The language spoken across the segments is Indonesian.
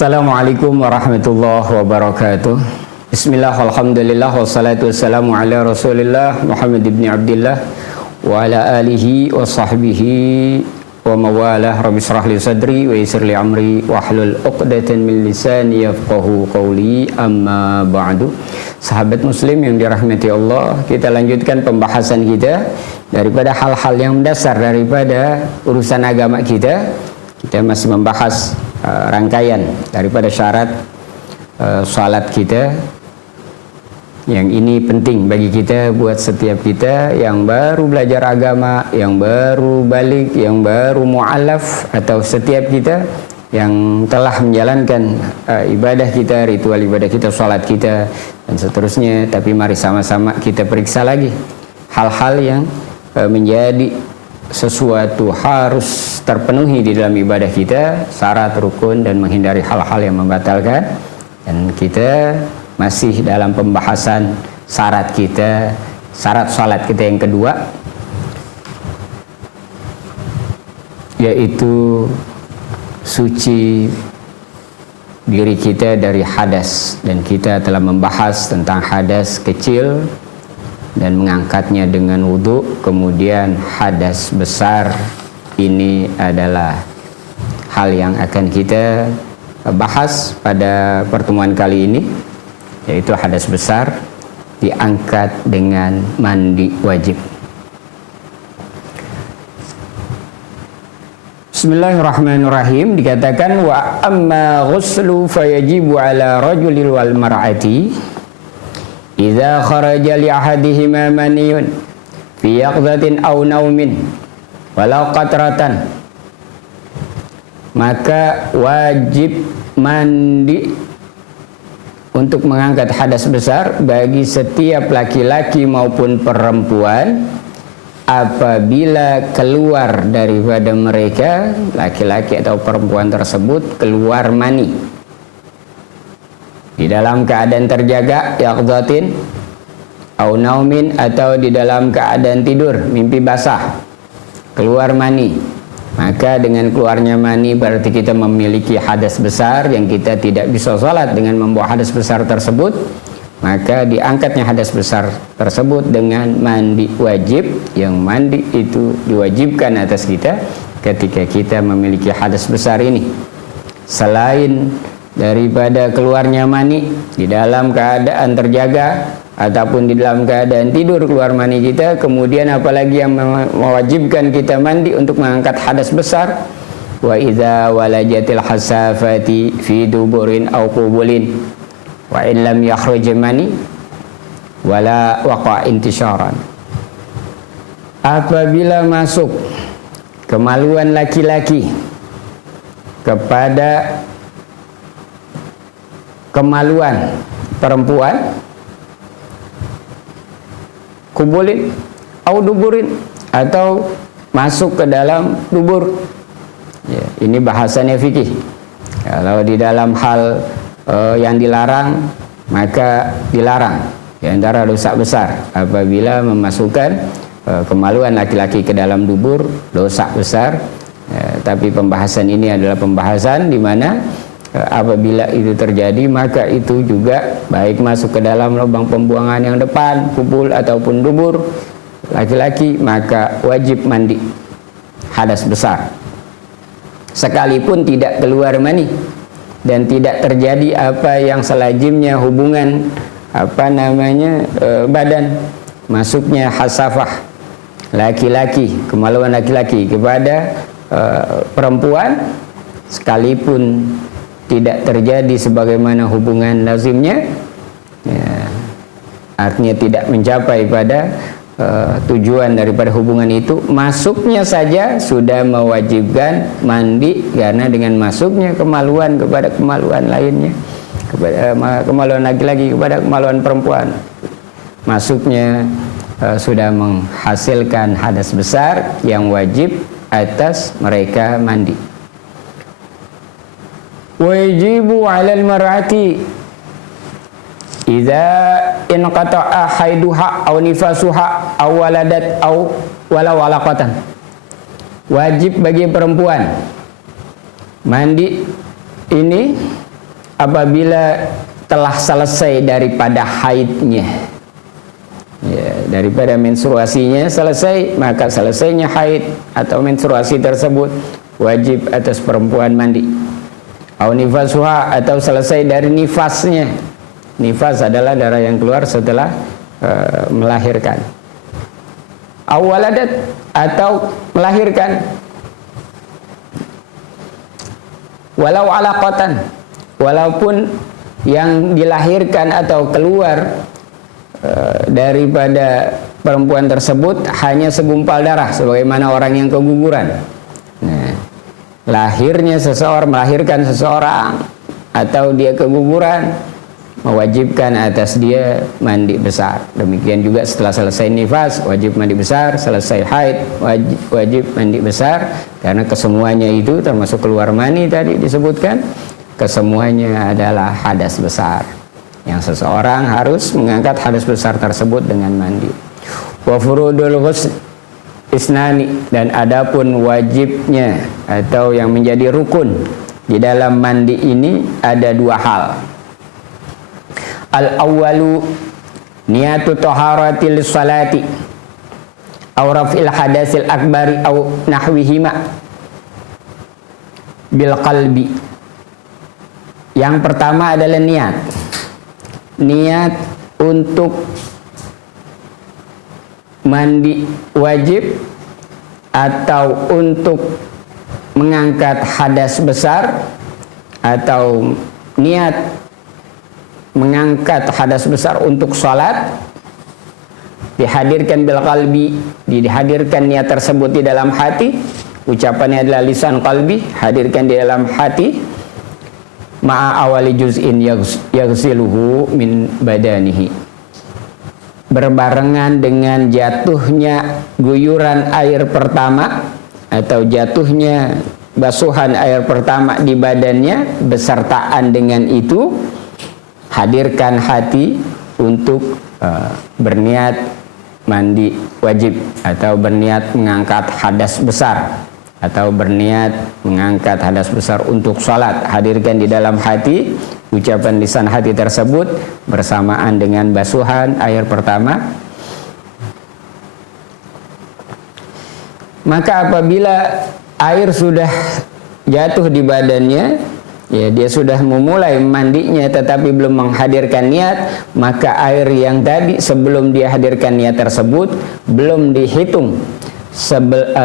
Assalamualaikum warahmatullahi wabarakatuh. Bismillah, alhamdulillah, wassalatu wassalamu ala rasulillah Muhammad ibn Abdillah wa ala alihi wa sahbihi wa mawalah. Rabbi shrah li sadri wa yassir li amri wahlul 'uqdatan min lisani yafqahu qawli, amma ba'du. Sahabat muslim yang dirahmati Allah, kita lanjutkan pembahasan kita daripada hal-hal yang mendasar daripada urusan agama kita. Kita masih membahas rangkaian daripada syarat salat kita, yang ini penting bagi kita, buat setiap kita yang baru belajar agama, yang baru balik, yang baru mu'alaf, atau setiap kita yang telah menjalankan ibadah kita, ritual ibadah kita, salat kita dan seterusnya. Tapi mari sama-sama kita periksa lagi hal-hal yang menjadi sesuatu harus terpenuhi di dalam ibadah kita, syarat, rukun, dan menghindari hal-hal yang membatalkan. Dan kita masih dalam pembahasan syarat kita, syarat salat kita yang kedua, yaitu suci diri kita dari hadas. Dan kita telah membahas tentang hadas kecil dan mengangkatnya dengan wudhu. Kemudian hadas besar, ini adalah hal yang akan kita bahas pada pertemuan kali ini, yaitu hadas besar diangkat dengan mandi wajib. Bismillahirrahmanirrahim. Dikatakan wa amma ghuslu fayajibu ala rajulil wal mar'ati idza kharaja li ahadihima maniyun fi yaqdhatin aw naumin walau qatratan, maka wajib mandi untuk mengangkat hadas besar bagi setiap laki-laki maupun perempuan apabila keluar daripada mereka, laki-laki atau perempuan tersebut, keluar mani di dalam keadaan terjaga, yaqdhatin au naumin, atau di dalam keadaan tidur, mimpi basah, keluar mani. Maka dengan keluarnya mani berarti kita memiliki hadas besar yang kita tidak bisa sholat dengan membawa hadas besar tersebut. Maka diangkatnya hadas besar tersebut dengan mandi wajib, yang mandi itu diwajibkan atas kita ketika kita memiliki hadas besar ini. Selain daripada keluarnya mani di dalam keadaan terjaga ataupun di dalam keadaan tidur keluar mani kita, kemudian apalagi yang mewajibkan kita mandi untuk mengangkat hadas besar, wa idza walajatil hasafati fi duburin aw qubulin wa in lam yakhruj mani wala waqa intisharan. Apabila masuk kemaluan laki-laki kepada kemaluan perempuan, kubulin au duburin, atau masuk ke dalam dubur, ya, ini bahasanya fikih. Kalau di dalam hal yang dilarang, maka dilarang di antara dosa besar apabila memasukkan kemaluan laki-laki ke dalam dubur, dosa besar. Tapi pembahasan ini adalah pembahasan di mana apabila itu terjadi, maka itu juga baik masuk ke dalam lubang pembuangan yang depan, kubul ataupun dubur laki-laki, maka wajib mandi hadas besar sekalipun tidak keluar mani dan tidak terjadi apa yang selajimnya hubungan badan, masuknya hasafah laki-laki, kemaluan laki-laki kepada perempuan, sekalipun tidak terjadi sebagaimana hubungan lazimnya, ya, artinya tidak mencapai pada tujuan daripada hubungan itu, masuknya saja sudah mewajibkan mandi, karena dengan masuknya kemaluan kepada kemaluan lainnya, kepada kemaluan laki-laki kepada kemaluan perempuan, masuknya sudah menghasilkan hadas besar yang wajib atas mereka mandi. Wajibu 'alal mar'ati idza inqata'a haiduha aw nifasuha aw waladat aw wala walaqatan. Wajib bagi perempuan mandi ini apabila telah selesai daripada haidnya, ya, daripada menstruasinya selesai, maka selesainya haid atau menstruasi tersebut wajib atas perempuan mandi. Au nifasuha, atau selesai dari nifasnya. Nifas adalah darah yang keluar setelah melahirkan. Au waladat, atau melahirkan. Walau alaqatan, walaupun yang dilahirkan atau keluar daripada perempuan tersebut hanya segumpal darah, sebagaimana orang yang keguguran. Nah, lahirnya seseorang, melahirkan seseorang, atau dia keguguran, mewajibkan atas dia mandi besar. Demikian juga setelah selesai nifas wajib mandi besar, selesai haid wajib mandi besar, karena kesemuanya itu termasuk keluar mani tadi disebutkan, kesemuanya adalah hadas besar yang seseorang harus mengangkat hadas besar tersebut dengan mandi. Wa furudul ghusl isnani, dan adapun wajibnya atau yang menjadi rukun di dalam mandi ini ada dua hal. Al-awwalu niyatu taharatil salati aw raf'il hadasil akbari aw nahwihima bil qalbi. Yang pertama adalah niat untuk mandi wajib atau untuk mengangkat hadas besar, atau niat mengangkat hadas besar untuk salat, dihadirkan bil qalbi, dihadirkan niat tersebut di dalam hati, ucapannya adalah lisan qalbi, hadirkan di dalam hati, ma'a awali juz'in yaghsiluhu min badanihi, berbarengan dengan jatuhnya guyuran air pertama atau jatuhnya basuhan air pertama di badannya, besertaan dengan itu hadirkan hati untuk berniat mandi wajib, atau berniat mengangkat hadas besar, atau berniat mengangkat hadas besar untuk sholat. Hadirkan di dalam hati ucapan lisan hati tersebut bersamaan dengan basuhan air pertama. Maka apabila air sudah jatuh di badannya, ya, dia sudah memulai mandinya tetapi belum menghadirkan niat, maka air yang tadi sebelum dia hadirkan niat tersebut belum dihitung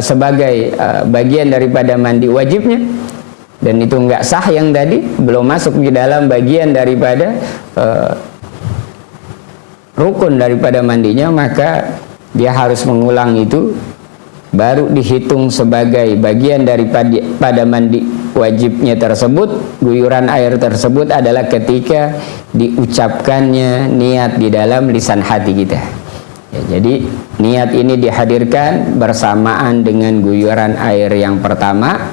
sebagai bagian daripada mandi wajibnya, dan itu enggak sah. Yang tadi belum masuk di dalam bagian daripada rukun daripada mandinya, maka dia harus mengulang itu, baru dihitung sebagai bagian daripada mandi wajibnya tersebut. Guyuran air tersebut adalah ketika diucapkannya niat di dalam lisan hati kita. Ya, jadi niat ini dihadirkan bersamaan dengan guyuran air yang pertama,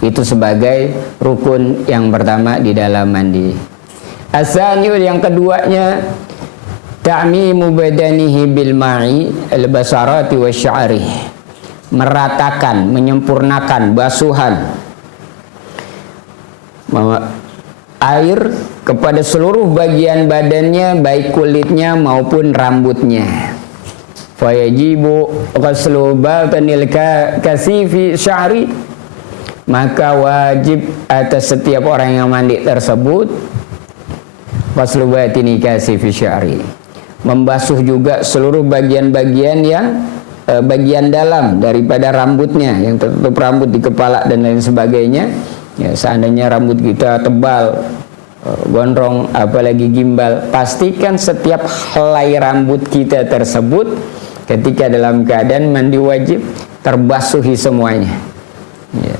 itu sebagai rukun yang pertama di dalam mandi. As-saniul, yang keduanya, ta'mimu badanihi bil ma'i al-basarati wasy'ari, meratakan, menyempurnakan basuhan air kepada seluruh bagian badannya, baik kulitnya maupun rambutnya. Fayajibu ghuslu batanil kasifi sya'ri, maka wajib atas setiap orang yang mandi tersebut ghuslu batini kasifi sya'ri, membasuh juga seluruh bagian-bagian yang bagian dalam daripada rambutnya, yang tertutup rambut di kepala dan lain sebagainya. Ya, seandainya rambut kita tebal, gondrong, apalagi gimbal, pastikan setiap helai rambut kita tersebut ketika dalam keadaan mandi wajib terbasuhi semuanya. Ya.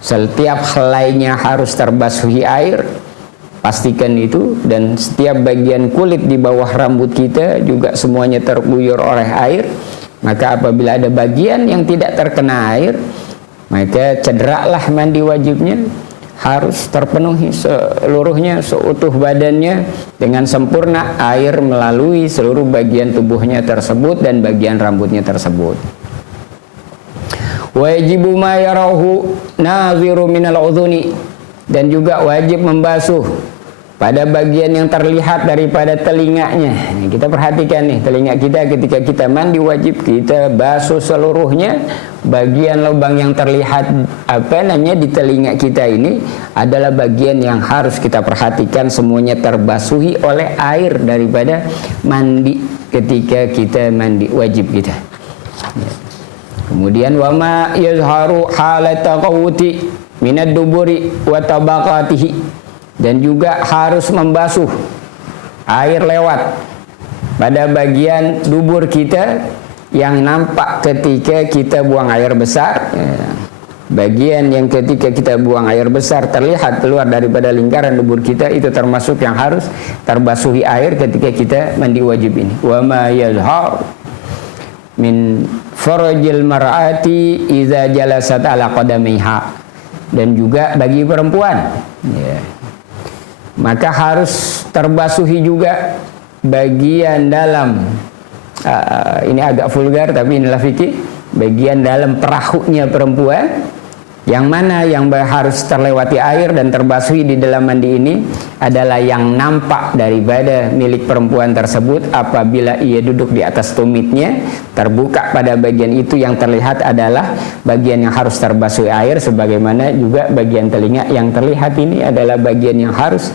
Setiap helainya harus terbasuhi air, pastikan itu, dan setiap bagian kulit di bawah rambut kita juga semuanya terguyur oleh air. Maka apabila ada bagian yang tidak terkena air, maka cederalah mandi wajibnya, harus terpenuhi seluruhnya, seutuh badannya dengan sempurna, air melalui seluruh bagian tubuhnya tersebut dan bagian rambutnya tersebut. Wajibu ma yarahu naziru minal udhuni, Dan juga wajib membasuh pada bagian yang terlihat daripada telinganya. Kita perhatikan nih, telinga kita ketika kita mandi wajib kita basuh seluruhnya. Bagian lubang yang terlihat di telinga kita ini adalah bagian yang harus kita perhatikan semuanya terbasuhi oleh air daripada mandi ketika kita mandi wajib kita. Kemudian wama yazharu halata qawuti minad duburi wa tabaqatihi, dan juga harus membasuh air lewat pada bagian dubur kita yang nampak ketika kita buang air besar. Bagian yang ketika kita buang air besar terlihat keluar daripada lingkaran dubur kita, itu termasuk yang harus terbasuhi air ketika kita mandi wajib ini. Wa ma yazhar min farajil mar'ati idza jalasat ala qadamiha, dan juga bagi perempuan maka harus terbasuhi juga bagian dalam ini agak vulgar tapi inilah fikih, bagian dalam perahunya perempuan, yang mana yang harus terlewati air dan terbasuhi di dalam mandi ini adalah yang nampak daripada milik perempuan tersebut. Apabila ia duduk di atas tumitnya, terbuka pada bagian itu, yang terlihat adalah bagian yang harus terbasuhi air, sebagaimana juga bagian telinga yang terlihat ini adalah bagian yang harus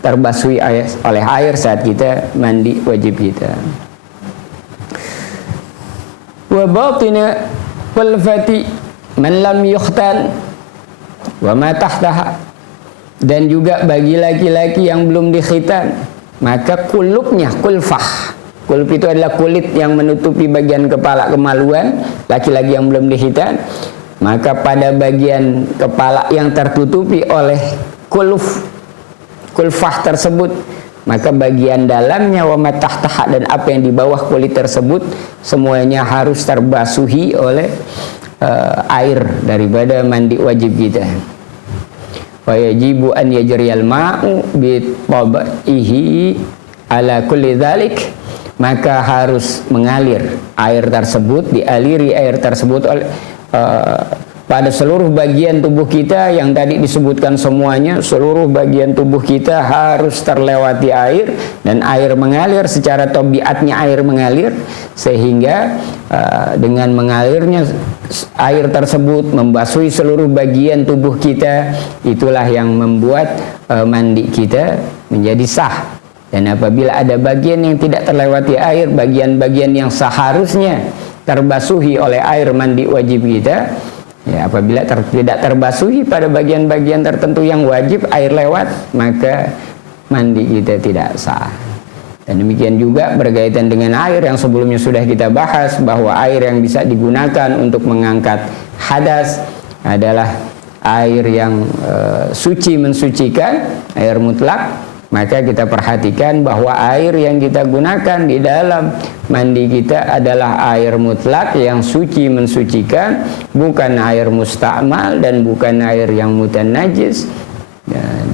terbasuhi oleh air saat kita mandi wajib kita. Wa batina wal fati man lam yukhtan wa ma tahtaha, dan juga bagi laki-laki yang belum dikhitan, maka kulupnya, kulfah, kulp itu adalah kulit yang menutupi bagian kepala kemaluan laki-laki yang belum dikhitan, maka pada bagian kepala yang tertutupi oleh kulfah tersebut, maka bagian dalamnya wa ma tahtaha dan apa yang di bawah kulit tersebut semuanya harus terbasuhi oleh air daripada mandi wajib kita. Wa yajibu an yajriyal ma'u bi tabaihi ala kulli dzalik, maka harus mengalir air tersebut, dialiri air tersebut oleh pada seluruh bagian tubuh kita yang tadi disebutkan semuanya. Seluruh bagian tubuh kita harus terlewati air, dan air mengalir secara tabiatnya, air mengalir, sehingga dengan mengalirnya air tersebut membasuhi seluruh bagian tubuh kita, itulah yang membuat mandi kita menjadi sah. Dan apabila ada bagian yang tidak terlewati air, bagian-bagian yang seharusnya terbasuhi oleh air mandi wajib kita, apabila tidak terbasuhi pada bagian-bagian tertentu yang wajib air lewat, maka mandi kita tidak sah. Dan demikian juga berkaitan dengan air yang sebelumnya sudah kita bahas, bahwa air yang bisa digunakan untuk mengangkat hadas adalah air yang suci, mensucikan, air mutlak. Maka kita perhatikan bahwa air yang kita gunakan di dalam mandi kita adalah air mutlak yang suci, mensucikan, bukan air musta'mal dan bukan air yang mutanajis,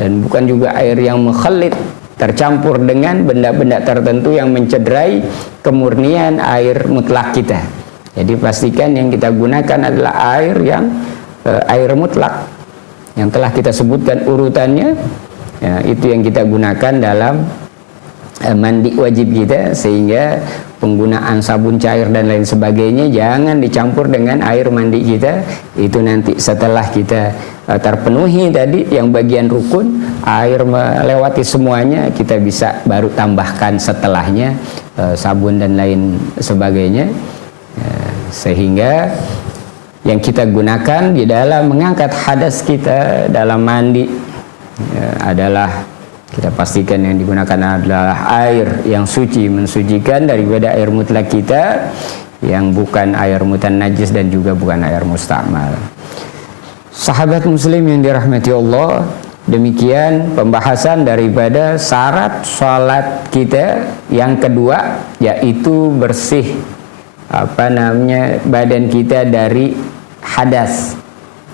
dan bukan juga air yang mukhallit, tercampur dengan benda-benda tertentu yang mencederai kemurnian air mutlak kita. Jadi pastikan yang kita gunakan adalah air yang air mutlak yang telah kita sebutkan urutannya. Itu yang kita gunakan dalam mandi wajib kita, sehingga penggunaan sabun cair dan lain sebagainya jangan dicampur dengan air mandi kita. Itu nanti setelah kita terpenuhi tadi yang bagian rukun, air melewati semuanya, kita bisa baru tambahkan setelahnya sabun dan lain sebagainya, sehingga yang kita gunakan di dalam mengangkat hadas kita dalam mandi adalah, kita pastikan yang digunakan adalah air yang suci, mensucikan daripada air mutlak kita yang bukan air mutanajis dan juga bukan air musta'mal. Sahabat muslim yang dirahmati Allah, demikian pembahasan daripada syarat salat kita yang kedua, yaitu bersih badan kita dari hadas.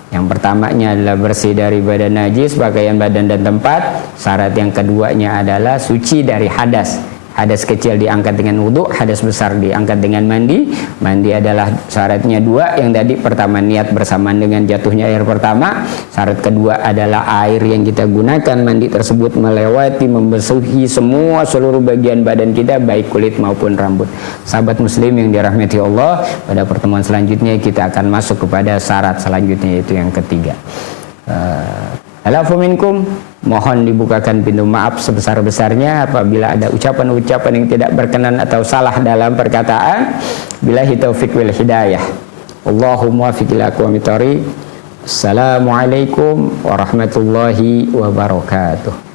Yang pertamanya adalah bersih dari badan najis, pakaian badan dan tempat. Syarat yang keduanya adalah suci dari hadas. Hadas kecil diangkat dengan wudu, hadas besar diangkat dengan mandi. Mandi adalah syaratnya dua. Yang tadi pertama niat bersamaan dengan jatuhnya air pertama. Syarat kedua adalah air yang kita gunakan mandi tersebut melewati, membesuhi semua seluruh bagian badan kita, baik kulit maupun rambut. Sahabat muslim yang dirahmati Allah, pada pertemuan selanjutnya kita akan masuk kepada syarat selanjutnya, yaitu yang ketiga. Alafu minkum, mohon dibukakan pintu maaf sebesar-besarnya apabila ada ucapan-ucapan yang tidak berkenan atau salah dalam perkataan. Billahi taufiq wal hidayah. Allahumma fiqh ila aqwamit thoriq. Assalamualaikum warahmatullahi wabarakatuh.